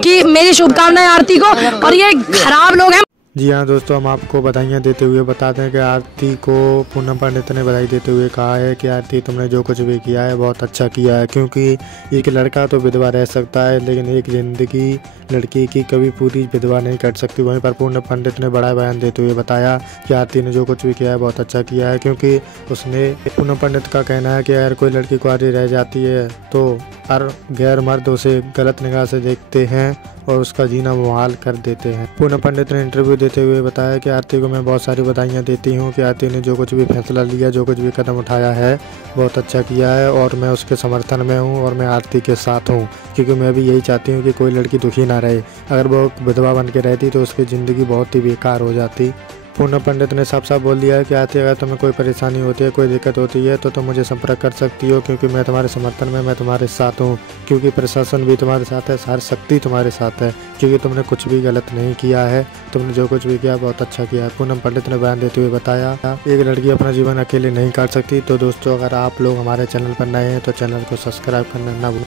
कि मेरी शुभकामनाएं आरती को। और ये खराब लोग हैं। जी हाँ दोस्तों, हम आपको बधाइयाँ देते हुए बताते हैं कि आरती को पूनम पंडित ने बधाई देते हुए कहा है कि आरती तुमने जो कुछ भी किया है बहुत अच्छा किया है, क्योंकि एक लड़का तो विधवा रह सकता है लेकिन एक ज़िंदगी लड़की की कभी पूरी विधवा नहीं कट सकती। वहीं पर पूनम पंडित ने बड़ा बयान देते हुए बताया कि आरती ने जो कुछ भी किया है बहुत अच्छा किया है, क्योंकि उसने पूनम पंडित का कहना है कि अगर कोई लड़की कुंवारी रह जाती है तो हर गैर मर्द उसे गलत निगाह से देखते हैं और उसका जीना मुहाल कर देते हैं। पूनम पंडित ने इंटरव्यू देते हुए बताया कि आरती को मैं बहुत सारी बधाइयाँ देती हूँ कि आरती ने जो कुछ भी फैसला लिया, जो कुछ भी कदम उठाया है बहुत अच्छा किया है और मैं उसके समर्थन में हूँ और मैं आरती के साथ हूँ, क्योंकि मैं भी यही चाहती हूँ कि कोई लड़की दुखी ना रहे। अगर वो विधवा बन के रहती तो उसकी ज़िंदगी बहुत ही बेकार हो जाती। पूनम पंडित ने साफ साफ बोल दिया है कि आरती अगर तुम्हें कोई परेशानी होती है, कोई दिक्कत होती है तो तुम मुझे संपर्क कर सकती हो, क्योंकि मैं तुम्हारे समर्थन में, मैं तुम्हारे साथ हूँ, क्योंकि प्रशासन भी तुम्हारे साथ है, सारी शक्ति तुम्हारे साथ है, क्योंकि तुमने कुछ भी गलत नहीं किया है, तुमने जो कुछ भी किया बहुत अच्छा किया है। पूनम पंडित ने बयान देते हुए बताया एक लड़की अपना जीवन अकेले नहीं काट सकती। तो दोस्तों, अगर आप लोग हमारे चैनल पर नए हैं तो चैनल को सब्सक्राइब करना ना भूलें।